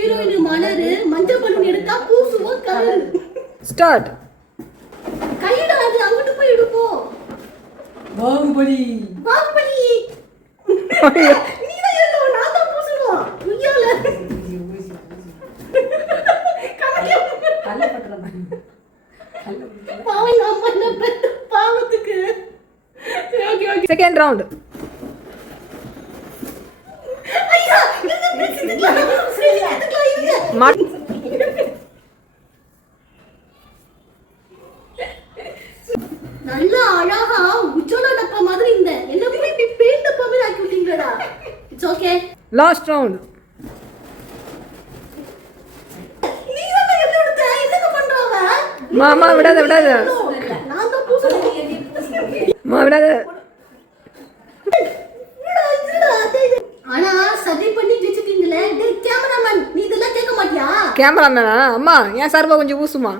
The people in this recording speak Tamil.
ஹீரோயின் மலரு மஞ்சள் பலூன் எடுத்தா பூசுவோம் கலர். ஸ்டார்ட். கையில அது அங்கிட்டு போய் எடுப்போம். பாகுபலி. பாகுபலி. நீ தான் எல்லோ நான் தான் பூசுவோம். உய்யால. கல்ல பட்டறேன். பாவம் அம்மா என்ன பண்ண பாவத்துக்கு. Okay okay. Second round. ஐயா இந்த பேசிக்கலாம். நல்லா அழகா உஜ்ஜோலா டப்பா மாதிரி இந்த என்ன போய் இப்படி பெயிண்ட் டப்பா மாதிரி ஆக்கி விட்டீங்கடா. It's okay. Last round. நீ தான் என்ன எடுத்த என்னங்க பண்றவ? மாமா விடாத விடாத. நான் தான் பூசுறேன். மா விடாத. ஆனா சதி பண்ணி ஜெயிச்சிட்டீங்களே. டேய் கேமராமேன் நீ இதெல்லாம் கேட்க மாட்டியா? கேமராமேனா? அம்மா ஏன் சார்பா கொஞ்சம் ஊசுமா.